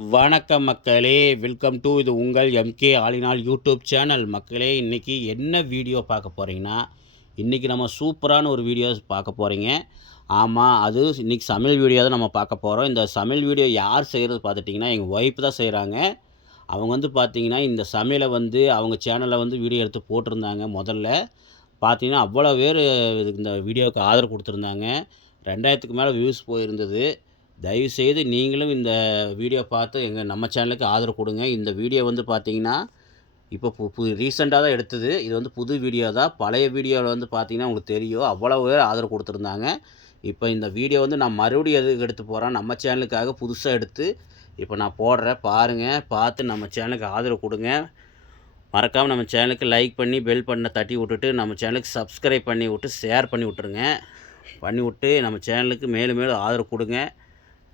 வணக்கம் மக்களே, welcome to இது உங்கள் எம்கே ஆலினால் யூடியூப் சேனல். மக்களே, இன்றைக்கி என்ன வீடியோ பார்க்க போகிறீங்கன்னா, இன்றைக்கி நம்ம சூப்பரான ஒரு வீடியோஸ் பார்க்க போகிறீங்க. ஆமாம், அது இன்றைக்கி சமையல் வீடியோ தான் நம்ம பார்க்க போகிறோம். இந்த சமையல் வீடியோ யார் செய்கிறது பார்த்துட்டிங்கன்னா, எங்கள் ஒய்ஃப் தான் செய்கிறாங்க. அவங்க பார்த்திங்கன்னா இந்த சமையலை அவங்க சேனலில் வீடியோ எடுத்து போட்டிருந்தாங்க. முதல்ல பார்த்திங்கன்னா அவ்வளோ பேர் இந்த வீடியோவுக்கு ஆதரவு கொடுத்துருந்தாங்க. 2000க்கு மேலே வியூஸ் போயிருந்தது. தயவுசெய்து நீங்களும் இந்த வீடியோ பார்த்து நம்ம சேனலுக்கு ஆதரவு கொடுங்க. இந்த வீடியோ பார்த்திங்கன்னா இப்போ ரீசெண்டாக தான் எடுத்தது. இது புது வீடியோ தான். பழைய வீடியோவில் பார்த்திங்கன்னா உங்களுக்கு தெரியும், அவ்வளோ பேர் ஆதரவு கொடுத்துருந்தாங்க. இப்போ இந்த வீடியோ நான் மறுபடியும் எதுக்கு எடுத்து போகிறேன், நம்ம சேனலுக்காக புதுசாக எடுத்து இப்போ நான் போடுறேன். பாருங்கள், பார்த்து நம்ம சேனலுக்கு ஆதரவு கொடுங்க. மறக்காமல் நம்ம சேனலுக்கு லைக் பண்ணி பெல் பட்டனை தட்டி விட்டுட்டு நம்ம சேனலுக்கு சப்ஸ்கிரைப் பண்ணி விட்டு ஷேர் பண்ணி விட்ருங்க. பண்ணி விட்டு நம்ம சேனலுக்கு மேலும் மேலும் ஆதரவு கொடுங்க.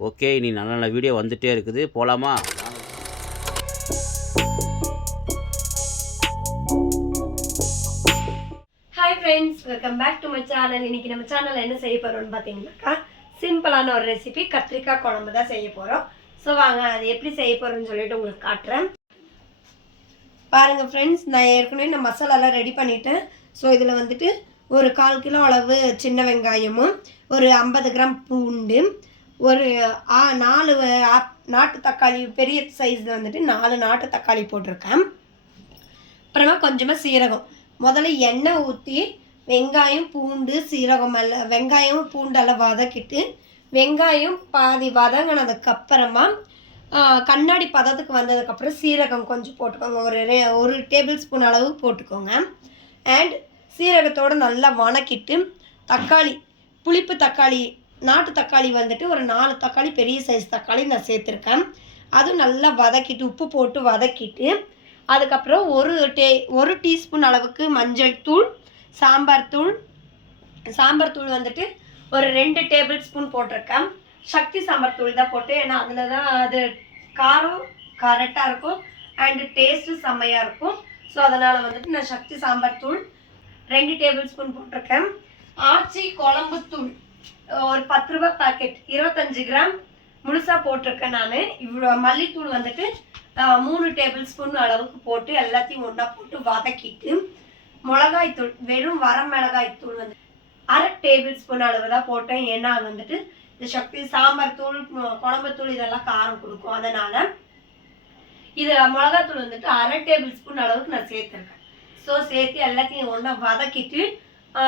ஓகே, இனி நல்ல நல்ல வீடியோ வந்துகிட்டே இருக்குது. போகலாமா? Hi friends, welcome back to my channel. இன்றைக்கி நம்ம சேனலில் என்ன செய்ய போகிறோம்னு பார்த்தீங்கன்னாக்கா, சிம்பிளான ஒரு ரெசிபி கத்திரிக்காய் குழம்பு தான் செய்ய போகிறோம். ஸோ வாங்க அது எப்படி செய்ய போகிறோம்னு சொல்லிட்டு உங்களுக்கு காட்டுறேன். பாருங்கள் ஃப்ரெண்ட்ஸ், நான் ஏற்கனவே இந்த மசாலாலாம் ரெடி பண்ணிவிட்டேன். ஸோ இதில் ஒரு 1/4 கிலோ அளவு சின்ன வெங்காயமும், ஒரு 50 கிராம் பூண்டு, ஒரு 4 நாட்டு தக்காளி, பெரிய சைஸில் 4 நாட்டு தக்காளி போட்டிருக்கேன். அப்புறமா கொஞ்சமாக சீரகம். முதல்ல எண்ணெய் ஊற்றி வெங்காயம் பூண்டு சீரகம் வெங்காயம் பூண்டெல்லாம் வதக்கிட்டு, வெங்காயம் பாதி வதங்கினதுக்கப்புறமா கண்ணாடி பதத்துக்கு வந்ததுக்கப்புறம் சீரகம் கொஞ்சம் போட்டுக்கோங்க. ஒரு டேபிள் ஸ்பூன் அளவு போட்டுக்கோங்க. அண்ட் சீரகத்தோடு நல்லா வணக்கிட்டு தக்காளி, புளிப்பு தக்காளி, நாட்டு தக்காளி ஒரு 4 தக்காளி, பெரிய சைஸ் தக்காளி நான் சேர்த்துருக்கேன். அதுவும் நல்லா வதக்கிட்டு உப்பு போட்டு வதக்கிட்டு, அதுக்கப்புறம் ஒரு டீஸ்பூன் அளவுக்கு மஞ்சள் தூள், சாம்பார் தூள் ஒரு 2 டேபிள் ஸ்பூன் போட்டிருக்கேன். சக்தி சாம்பார் தூள் தான் போட்டு, ஏன்னா அதில் தான் அது காரம் கரெக்டாக இருக்கும் அண்டு டேஸ்ட்டு செம்மையாக இருக்கும். ஸோ அதனால் நான் சக்தி சாம்பார் தூள் 2 டேபிள் ஸ்பூன் போட்டிருக்கேன். ஆச்சி குழம்பு தூள் ஒரு 10 ரூபா பேக்கெட் 25 கிராம் முழுசாக போட்டிருக்கேன் நான். இவ்வளோ மல்லித்தூள் 3 டேபிள் ஸ்பூன் அளவுக்கு போட்டு எல்லாத்தையும் ஒன்றா போட்டு வதக்கிட்டு, மிளகாய்த்தூள் வெறும் வர மிளகாய்த்தூள் 1/2 டேபிள் ஸ்பூன் அளவு தான் போட்டேன். ஏன்னா இந்த சக்தி சாம்பார் தூள், குழம்பு தூள் இதெல்லாம் காரம் கொடுக்கும். அதனால் இதில் மிளகாய்த்தூள் 1/2 டேபிள் ஸ்பூன் அளவுக்கு நான் சேர்த்துருக்கேன். ஸோ சேர்த்து எல்லாத்தையும் ஒன்றா வதக்கிட்டு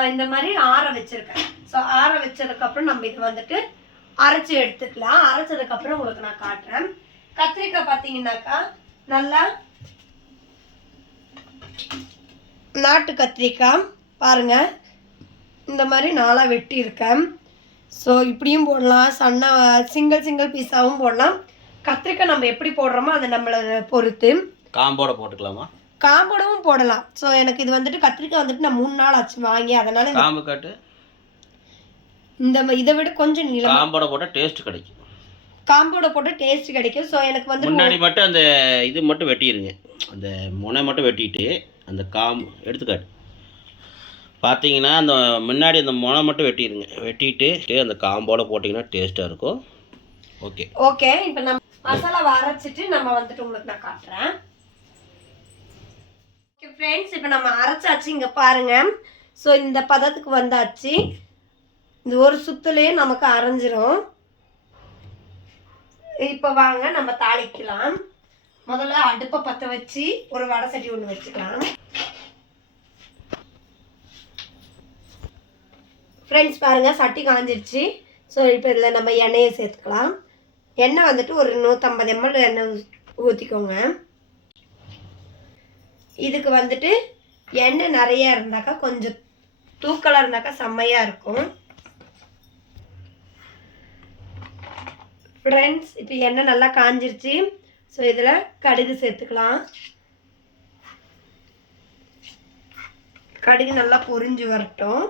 இந்த மாதிரி ஆற வச்சுருக்கேன். ஸோ ஆற வச்சதுக்கப்புறம் நம்ம இது அரைச்சி எடுத்துக்கலாம். அரைச்சதுக்கப்புறம் உங்களுக்கு நான் காட்டுறேன். கத்திரிக்காய் பார்த்தீங்கன்னாக்கா நல்லா நாட்டு கத்திரிக்காய் பாருங்கள், இந்த மாதிரி நாளாக வெட்டியிருக்கேன். ஸோ இப்படியும் போடலாம், சிங்கிள் பீஸாகவும் போடலாம். கத்திரிக்காய் நம்ம எப்படி போடுறோமோ அதை நம்மளை பொறுத்து. காம்போட போட்டுக்கலாமா? காம்போடவும் போடலாம். ஸோ எனக்கு இது கத்திரிக்காய் நான் 3 நாள் ஆச்சு வாங்கி, அதனால காம்பு காட்டு. இதை விட கொஞ்சம் நீளம் காம்போட போட்டால் டேஸ்ட் கிடைக்கும். காம்போட போட்டு டேஸ்ட் கிடைக்கும். ஸோ எனக்கு முன்னாடி மட்டும் அந்த இது மட்டும் வெட்டிடுங்க, அந்த முனை மட்டும் வெட்டிட்டு அந்த காம்பு எடுத்துக்காட்டு. பார்த்தீங்கன்னா அந்த முன்னாடி அந்த முனை மட்டும் வெட்டிடுங்க. வெட்டிட்டு அந்த காம்போட போட்டிங்கன்னா டேஸ்ட்டாக இருக்கும். ஓகே, இப்போ நம்ம மசாலாவை அரைச்சிட்டு நம்ம உங்களுக்கு நான் காட்டுறேன். ஓகே ஃப்ரெண்ட்ஸ், இப்போ நம்ம அரைச்சாச்சு. இங்கே பாருங்கள். ஸோ இந்த பதத்துக்கு வந்தாச்சு. இந்த ஒரு சுத்துலேயே நமக்கு அரைஞ்சிரும். இப்போ வாங்க நம்ம தாளிக்கலாம். முதல்ல அடுப்பை பற்ற வச்சு ஒரு வடை சட்டி ஒன்று வச்சுக்கலாம். ஃப்ரெண்ட்ஸ் பாருங்கள், சட்டி காஞ்சிருச்சு. ஸோ இப்போ இதில் நம்ம எண்ணெயை சேர்த்துக்கலாம். எண்ணெய் ஒரு 150 ml எண்ணெய் ஊற்றிக்கோங்க. இதுக்கு எண்ணெய் நிறையா இருந்தாக்கா, கொஞ்சம் தூக்கலாக இருந்தாக்கா செம்மையாக இருக்கும். ஃப்ரெண்ட்ஸ் இப்போ எண்ணெய் நல்லா காஞ்சிருச்சு. ஸோ இதில் கடுகு சேர்த்துக்கலாம். கடுகு நல்லா பொரிஞ்சு வரட்டும்.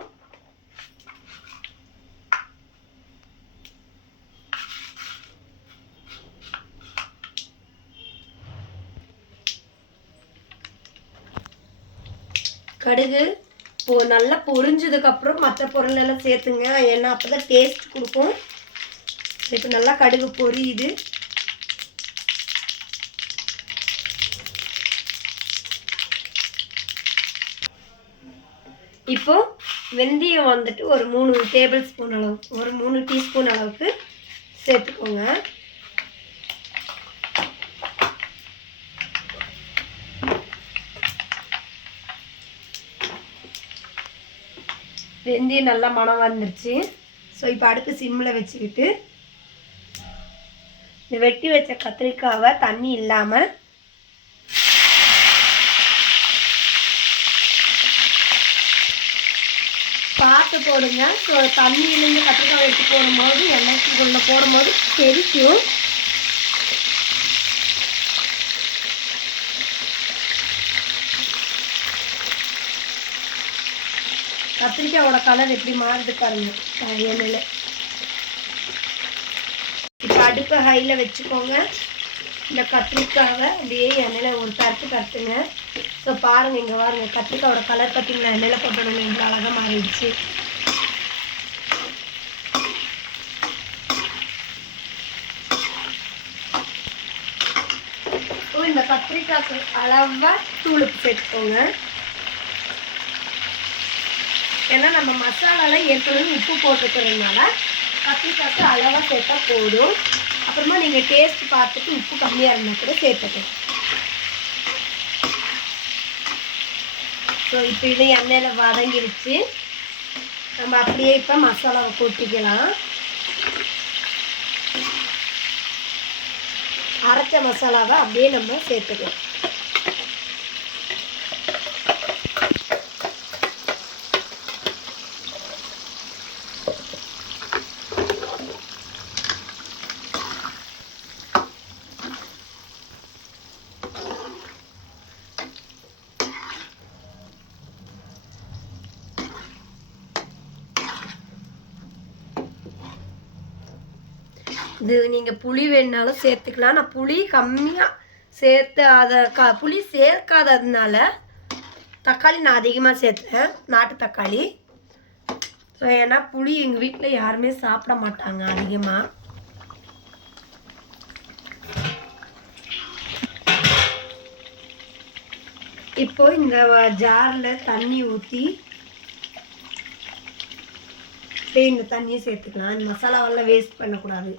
கடுகு நல்லா பொரிஞ்சதுக்கப்புறம் மற்ற பொருளெல்லாம் சேர்த்துங்க. ஏன்னா அப்போ தான் டேஸ்ட் கொடுக்கும். இப்போ நல்லா கடுகு பொரியுது. இப்போ வெந்தயம் வந்துட்டு ஒரு 3 டேபிள் ஸ்பூன் அளவுக்கு, ஒரு 3 டீஸ்பூன் அளவுக்கு சேர்த்துக்கோங்க. வெந்தயம் நல்லா மணம் வந்துருச்சு. ஸோ இப்போ அடுப்பு சிம்மில் வச்சுக்கிட்டு இந்த வெட்டி வச்ச கத்திரிக்காவை தண்ணி இல்லாமல் பார்த்து போடுங்க. ஸோ தண்ணியிலேருந்து கத்திரிக்காய் எடுத்து போடும்போது எண்ணெய்க்குள்ளே போடும்போது தெரிக்கும். கத்திரிக்காயோட கலர் எப்படி மாறுது பாருங்க எண்ணெயில். இப்போ அடுப்பை ஹையில் வச்சுக்கோங்க. இந்த கத்திரிக்காவை அப்படியே எண்ணெயில் ஒரு கட்டுங்க. ஸோ பாருங்கள், இங்கே பாருங்கள் கத்திரிக்காயோட கலர் பார்த்தீங்களா, எண்ணெயில் போட்டோன்னு இவ்வளோ அழகாக மாறிடுச்சு. இந்த கத்திரிக்காய்க்கு அளவாக தூளுக்கு சேர்த்துக்கோங்க. ஏன்னா நம்ம மசாலாலாம் ஏற்கனவே உப்பு போட்டுக்கிறதுனால கத்திரிக்காய்க்கு அளவாக சேர்த்தா போதும். அப்புறமா நீங்கள் டேஸ்ட் பார்த்துட்டு உப்பு கம்மியாக இருந்தால் கூட சேர்த்துக்கலாம். ஸோ இப்போ இதை எண்ணெயில் வதங்கிடுச்சு. நம்ம அப்படியே இப்போ மசாலாவை கொட்டிக்கலாம். அரைச்ச மசாலாவை அப்படியே நம்ம சேர்த்துக்கலாம். இது நீங்கள் புளி வேணுனாலும் சேர்த்துக்கலாம். நான் புளி கம்மியாக சேர்த்து புளி சேர்க்காததுனால தக்காளி நான் அதிகமாக சேர்த்தேன், நாட்டு தக்காளி. ஸோ ஏன்னா புளி எங்கள் வீட்டில் யாருமே சாப்பிட மாட்டாங்க அதிகமாக. இப்போ இந்த ஜாரில் தண்ணி ஊற்றி இந்த தண்ணியை சேர்த்துக்கலாம். இந்த மசாலாவெல்லாம் வேஸ்ட் பண்ணக்கூடாது.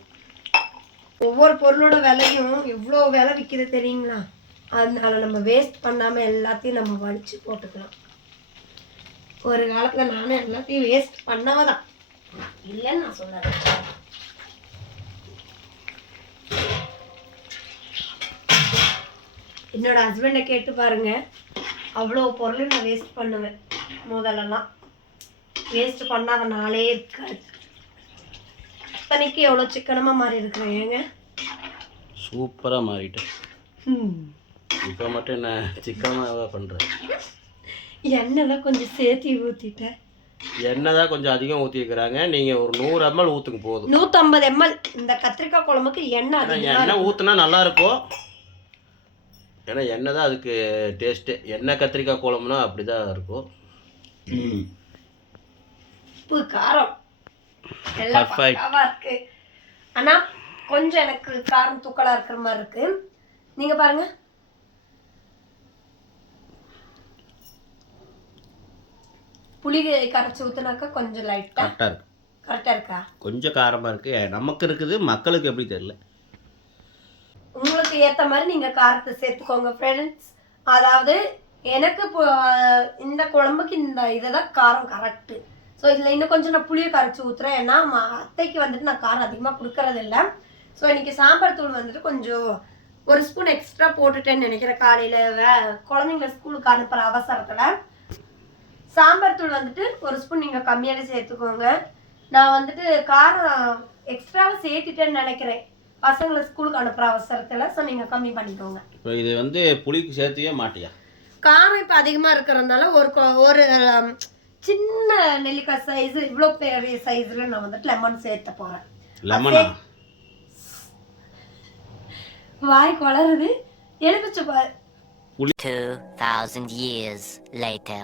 ஒவ்வொரு பொருளோட விலையும் எவ்வளோ விலை விற்கிது தெரியுங்களா? அதனால நம்ம வேஸ்ட் பண்ணாமல் எல்லாத்தையும் நம்ம வலிச்சு போட்டுக்கலாம். ஒரு காலத்தில் நானும் எல்லாத்தையும் வேஸ்ட் பண்ணவ தான், இல்லைன்னு நான் சொன்னேன். என்னோட ஹஸ்பண்டை கேட்டு பாருங்க, அவ்வளோ பொருள் நான் வேஸ்ட் பண்ணுவேன். முதல்லலாம் வேஸ்ட் பண்ணாத நாளே இருக்காது. தனிக்கு எவ்வளோ சிக்கனமாக மாறி இருக்கிறேன். ஏங்க சூப்பராக மாறிட்டேன். இப்போ மட்டும் என்ன சிக்கனமாக பண்ணுறேன். எண்ணெய் தான் கொஞ்சம் சேர்த்து ஊற்றிட்டேன். எண்ணெய் தான் கொஞ்சம் அதிகம் ஊற்றிருக்கிறாங்க. நீங்கள் ஒரு 100 ml ஊற்றுங்க போதும். 150 ml இந்த கத்திரிக்காய் குழம்புக்கு எண்ணெய் ஊற்றுனா நல்லாயிருக்கும். ஏன்னா எண்ணெய் தான் அதுக்கு டேஸ்ட்டு. எண்ணெய் கத்திரிக்காய் குழம்புனா அப்படி தான் இருக்கும். உப்பு காரம் எல்லாம் பக்காவா இருக்கு. ஆனா கொஞ்சம் எனக்கு காரம் தூக்கலா இருக்கிற மாதிரி இருக்கு. நீங்க பாருங்க, புளி கரைச்சி ஊத்துனாக்கா கொஞ்சம் லைட்டா கரெக்டா இருக்கா? கொஞ்சம் காரமா இருக்கு. நமக்கு இருக்குது, மக்களுக்கு எப்படி தெரியல. உங்களுக்கு ஏத்த மாதிரி நீங்க காரத்தை சேர்த்துக்கோங்க ஃப்ரெண்ட்ஸ். அதாவது எனக்கு இந்த குழம்புக்கு இந்த இதுதான் காரம் கரெக்டு. ஸோ இதில் இன்னும் கொஞ்சம் நான் புளியை கரைச்சி ஊற்றுறேன். ஏன்னா அத்தைக்கு வந்துட்டு நான் காரம் அதிகமாக கொடுக்கறது இல்லை. ஸோ இன்றைக்கி சாம்பார் தூள் வந்துட்டு கொஞ்சம் 1 ஸ்பூன் எக்ஸ்ட்ரா போட்டுட்டேன்னு நினைக்கிறேன். காலையில் குழந்தைங்கள ஸ்கூலுக்கு அனுப்புகிற அவசரத்தில் சாம்பார் தூள் வந்துட்டு 1 ஸ்பூன் நீங்கள் கம்மியாகவே சேர்த்துக்கோங்க. நான் வந்துட்டு காரம் எக்ஸ்ட்ராவாக சேர்த்துட்டேன்னு நினைக்கிறேன் பசங்களை ஸ்கூலுக்கு அனுப்புகிற அவசரத்தில். ஸோ நீங்கள் கம்மி பண்ணிக்கோங்க. இப்போ இது வந்து புளிக்கு சேர்த்துவே மாட்டியா? காரம் இப்போ அதிகமாக இருக்கிறதுனால ஒரு சின்ன நெல்லிக்காய் சைஸ், இவ்வளோ பெரிய சைஸில் நான் வந்துட்டு லெமன் சேர்த்த போகிறேன். லெமனா? வாய் வளருது. எலுமிச்சை பாரு. 2000 years later.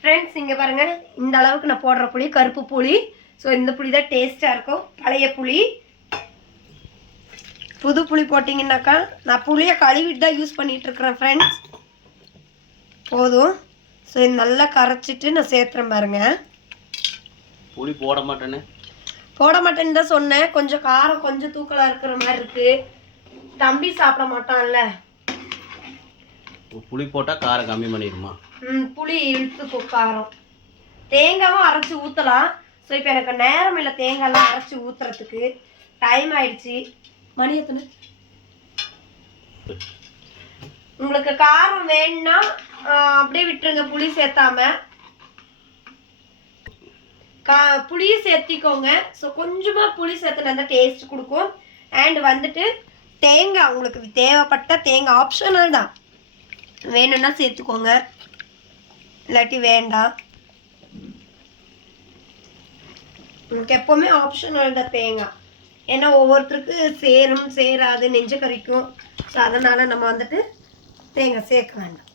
ஃப்ரெண்ட்ஸ் இங்கே பாருங்கள், இந்த அளவுக்கு நான் போடுற புளி கருப்பு புளி. ஸோ இந்த புளி தான் டேஸ்ட்டாக இருக்கும். பழைய புளி, புது புளி போட்டிங்கன்னாக்கா நான் புளியை கழுவிட்டு தான் யூஸ் பண்ணிகிட்ருக்குறேன் ஃப்ரெண்ட்ஸ். போதும். ஸோ இது நல்லா கரைச்சிட்டு நான் சேர்த்துறேன் பாருங்க. புளி போட மாட்டேன்னு தான் சொன்னேன். கொஞ்சம் காரம் கொஞ்சம் தூக்கலாக இருக்கிற மாதிரி இருக்கு. தம்பி சாப்பிட மாட்டான்ல. புளி போட்டால் காரம் கம்மி பண்ணிடுமா? புளி இழுத்துக்கும் காரம். தேங்காவும் அரைச்சி ஊற்றலாம். ஸோ இப்போ எனக்கு நேரம் இல்லை தேங்காய்லாம் அரைச்சி ஊற்றுறதுக்கு. டைம் ஆயிடுச்சு. மணி எத்தனை? உங்களுக்கு காரம் வேணும்னா அப்படியே விட்டுருங்க, புளி சேர்த்தாம. புளியும் சேர்த்திக்கோங்க. ஸோ கொஞ்சமாக புளி சேர்த்து நல்லா டேஸ்ட் கொடுக்கும். அண்ட் வந்துட்டு தேங்காய் உங்களுக்கு தேவைப்பட்ட தேங்காய் ஆப்ஷனல் தான், வேணும்னா சேர்த்துக்கோங்க, இல்லாட்டி வேண்டாம். உங்களுக்கு எப்போவுமே ஆப்ஷனல் தான் தேங்காய். ஏன்னா ஒவ்வொருத்தருக்கு சேரும் சேராது, நெஞ்சு கறிக்கும். ஸோ அதனால் நம்ம வந்துட்டு தேங்காய் சேர்க்க வேண்டாம்.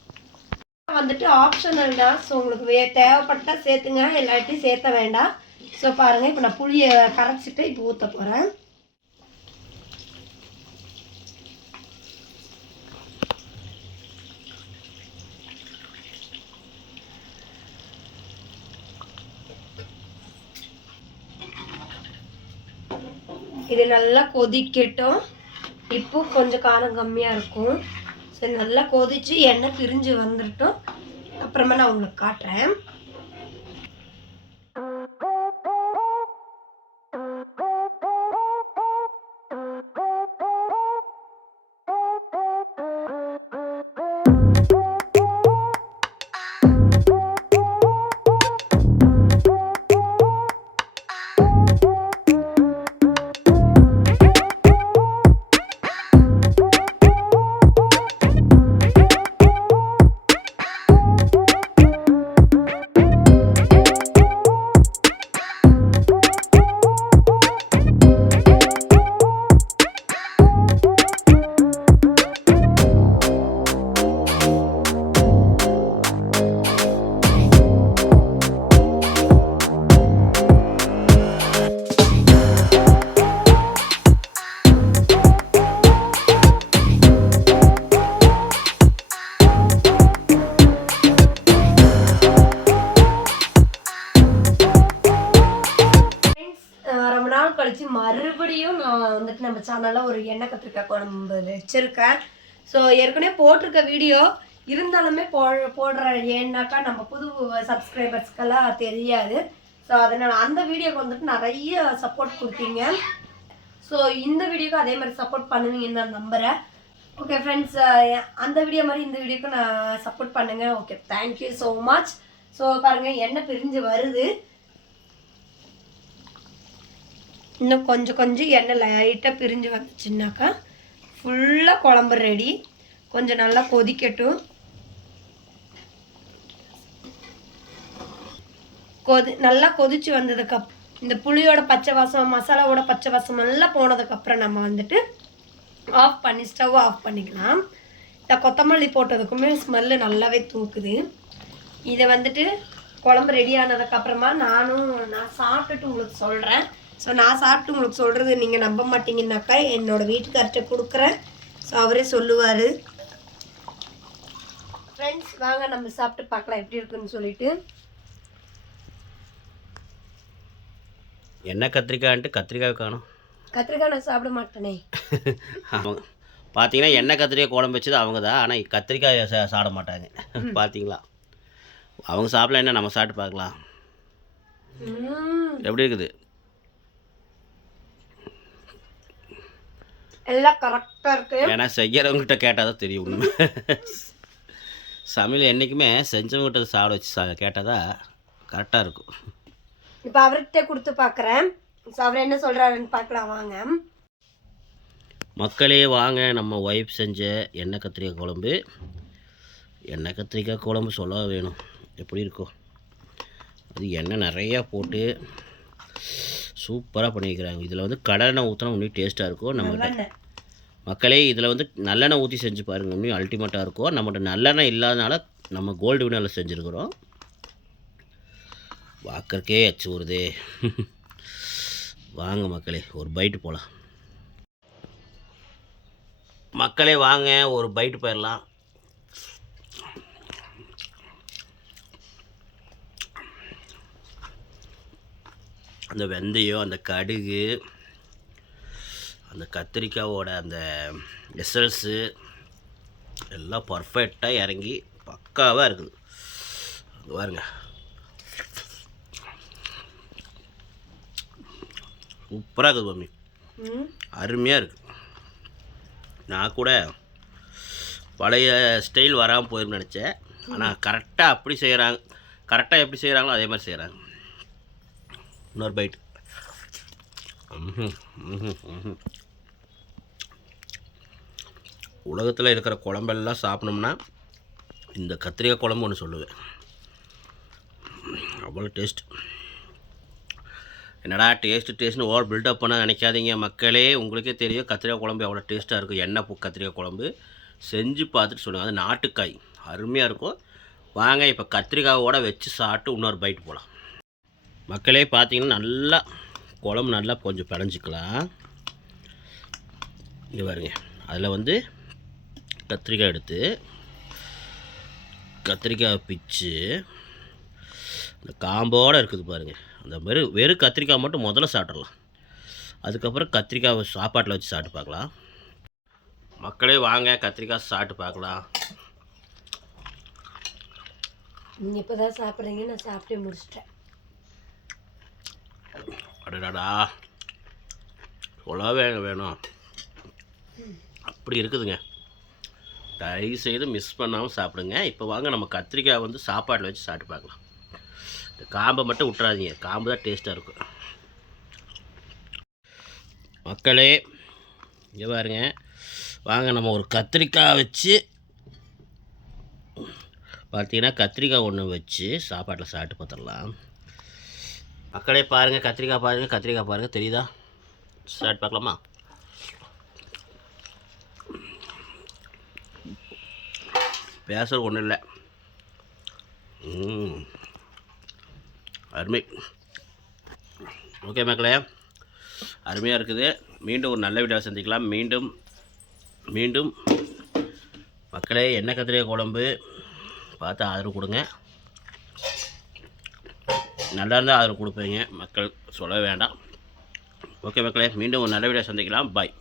வந்துட்டு ஆப்ஷனல் தான். ஸோ உங்களுக்கு தேவைப்பட்டால் சேர்த்துங்க, இல்லாட்டி சேர்த்த வேண்டாம். ஸோ பாருங்கள், இப்போ நான் புளியை கரைச்சிட்டு இப்போ ஊற்ற போகிறேன். இது நல்லா கொதிக்கட்டும். இப்போ கொஞ்சம் காரம் கம்மியாக இருக்கும். ஸோ நல்லா கொதிச்சு எண்ணெய் பிரிஞ்சு வந்துட்டோம். அப்புறமா நான் உங்களுக்கு காட்டுறேன். கழிச்சு மறுபடியும் நான் வந்துட்டு நம்ம சேனலில் ஒரு எண்ணெய் கத்திரிக்காய் குழம்பு வச்சுருக்கேன். ஸோ ஏற்கனவே போட்டிருக்க வீடியோ இருந்தாலுமே போடுற ஏன்னாக்கா நம்ம புது சப்ஸ்கிரைபர்ஸ்க்கெல்லாம் தெரியாது. ஸோ அதனால் அந்த வீடியோக்கு வந்துட்டு நிறைய சப்போர்ட் கொடுத்தீங்க. ஸோ இந்த வீடியோக்கு அதே மாதிரி சப்போர்ட் பண்ணுவீங்கன்னு நான் நம்புகிறேன். ஓகே ஃப்ரெண்ட்ஸ், அந்த வீடியோ மாதிரி இந்த வீடியோக்கு நான் சப்போர்ட் பண்ணுங்கள். Okay, thank you so much. So பாருங்கள், எண்ணெய் பிரிஞ்சு வருது. இன்னும் கொஞ்சம் எண்ணெய் லைட்டாக பிரிஞ்சு வந்துச்சுன்னாக்கா ஃபுல்லாக குழம்பு ரெடி. கொஞ்சம் நல்லா கொதிக்கட்டும். நல்லா கொதிச்சு வந்ததுக்கப்புறம் இந்த புளியோட பச்சை வாசம், மசாலாவோட பச்சை வாசம் எல்லாம் போனதுக்கப்புறம் நம்ம வந்துட்டு ஆஃப் பண்ணி ஸ்டவ் ஆஃப் பண்ணிக்கலாம். இந்த கொத்தமல்லி போட்டதுக்குமே ஸ்மெல்லு நல்லாவே தூக்குது. இதை வந்துட்டு குழம்பு ரெடி ஆனதுக்கப்புறமா நான் சாப்பிட்டுட்டு உங்களுக்கு சொல்கிறேன். ஸோ நான் சாப்பிட்டு உங்களுக்கு சொல்கிறது நீங்கள் நம்ப மாட்டீங்கன்னாக்கா என்னோடய வீட்டுக்கார்ட்ட கொடுக்குறேன். ஸோ அவரே சொல்லுவார். ஃப்ரெண்ட்ஸ், வாங்க நம்ம சாப்பிட்டு பார்க்கலாம் எப்படி இருக்குன்னு சொல்லிட்டு. என்ன கத்திரிக்காய்ன்ட்டு கத்திரிக்காய் காணும். கத்திரிக்காய் நான் சாப்பிட மாட்டேனே. அவங்க பார்த்தீங்கன்னா எண்ணெய் கத்திரிக்காய் குழம்பு வச்சது அவங்க தான், ஆனால் கத்திரிக்காய் சாப்பிட மாட்டாங்க. பார்த்தீங்களா, அவங்க சாப்பிடல, என்ன நம்ம சாப்பிட்டு பார்க்கலாம் எப்படி இருக்குது. எல்லாம் கரெக்டாக இருக்குது. ஏன்னா செய்கிறவங்ககிட்ட கேட்டால் தான் தெரியும் உண்மை. சமையல் என்றைக்குமே செஞ்சவங்ககிட்ட சாப்பிட வச்சு கேட்டால் தான் கரெக்டாக இருக்கும். இப்போ அவர்கிட்ட கொடுத்து பார்க்குறேன். ஸோ அவர் என்ன சொல்கிறாருன்னு பார்க்கலாம் வாங்க. மக்களே வாங்க, நம்ம ஒய்ஃப் செஞ்ச எண்ணெய் கத்திரிக்காய் குழம்பு. எண்ணெய் கத்திரிக்காய் குழம்பு சொல்ல வேணும், எப்படி இருக்கும். அது எண்ணெய் நிறையா போட்டு சூப்பராக பண்ணியிருக்கிறாங்க. இதில் வந்து கடலெண்ணெய் ஊற்றினா இன்னும் டேஸ்ட்டாக இருக்கும். நம்மகிட்ட மக்களே இதில் வந்து நல்லெண்ணெய் ஊற்றி செஞ்சு பாருங்கள், இன்னும் அல்டிமேட்டாக இருக்கும். நம்மகிட்ட நல்லெண்ணெய் இல்லாதனால நம்ம கோல்டு வினரில் செஞ்சுருக்குறோம். பார்க்கறக்கே அச்சு வருதே. வாங்க மக்களே, ஒரு பைட்டு போகலாம். மக்களே வாங்க, ஒரு பைட்டு போயிடலாம். அந்த வெந்தயம், அந்த கடுகு, அந்த கத்திரிக்காவோட அந்த எசல்ஸு எல்லாம் பர்ஃபெக்டாக இறங்கி பக்காவாக இருக்குது. அங்கே பாருங்க, சூப்பராக இருக்குது மம்மி, அருமையாக இருக்குது. நான் கூட பழைய ஸ்டைல் வராமல் போயிருன்னு நினச்சேன். ஆனால் கரெக்டாக அப்படி செய்கிறாங்க, கரெக்டாக எப்படி செய்கிறாங்களோ அதே மாதிரி செய்கிறாங்க. இன்னொரு பைட். உலகத்தில் இருக்கிற குழம்பெல்லாம் சாப்பிட்டோம்னா இந்த கத்திரிக்காய் குழம்பு ஒன்று சொல்லுவேன், அவ்வளோ டேஸ்ட். என்னடா டேஸ்ட்டுன்னு ஓவர் பில்டப் பண்ண நினைக்காதீங்க மக்களே. உங்களுக்கே தெரியும் கத்திரிக்காய் குழம்பு எவ்வளோ டேஸ்ட்டாக இருக்கும். எண்ணெய் கத்திரிக்காய் குழம்பு செஞ்சு பார்த்துட்டு சொல்லுங்கள். அது நாட்டுக்காய் அருமையாக இருக்கும். வாங்க இப்போ கத்திரிக்காயோடு வச்சு சாப்பிட்டு இன்னொரு பைட் போகலாம். மக்களே பார்த்தீங்கன்னா நல்லா குழம்பு நல்லா கொஞ்சம் பிணைஞ்சிக்கலாம். இங்கே பாருங்க, அதில் வந்து கத்திரிக்காய் எடுத்து கத்திரிக்காய் பிச்சு இந்த காம்போடு இருக்குது பாருங்கள், அந்த வெறும் கத்திரிக்காய் மட்டும் முதல்ல சாப்பிட்றலாம். அதுக்கப்புறம் கத்திரிக்காவை சாப்பாட்டில் வச்சு சாப்பிட்டு பார்க்கலாம். மக்களே வாங்க கத்திரிக்காய் சாப்பிட்டு பார்க்கலாம். நீங்கள் இப்போ தான் சாப்பிட்றீங்க, நான் சாப்பிட்டே முடிச்சிட்டேன். அடடாடா சொல்லவே வேணும், அப்படி இருக்குதுங்க. தயவு செய்து மிஸ் பண்ணாமல் சாப்பிடுங்க. இப்போ வாங்க நம்ம கத்திரிக்காய் வந்து சாப்பாட்டில் வச்சு சாப்பிட்டு பார்க்கலாம். இந்த காம்பை மட்டும் விட்டுறாதீங்க, காம்பு தான் டேஸ்ட்டாக இருக்கும். மக்களே இங்கே பாருங்க, வாங்க நம்ம ஒரு கத்திரிக்காய் வச்சு பார்த்தீங்கன்னா கத்திரிக்காய் ஒன்று வச்சு சாப்பாட்டில் சாப்பிட்டு பார்த்துடலாம். மக்களே பாருங்கள், கத்திரிக்காய் பாருங்கள், தெரியுதா? சாப்பிட்டு பார்க்கலாமா? பேசுகிற ஒன்றும் இல்லை, அருமை. ஓகே மக்களே, அருமையாக இருக்குது. மீண்டும் ஒரு நல்ல வீடியோ சந்திக்கலாம். மீண்டும் மக்களே எண்ணெய் கத்திரிக்காய் குழம்பு பார்த்து ஆதரவு கொடுங்க. நல்லா இருந்தால் ஆதரவு கொடுப்பீங்க மக்கள், சொல்ல வேண்டாம். ஓகே மக்களே, மீண்டும் ஒரு நல்ல வீடியோ சந்திக்கலாம். பாய்.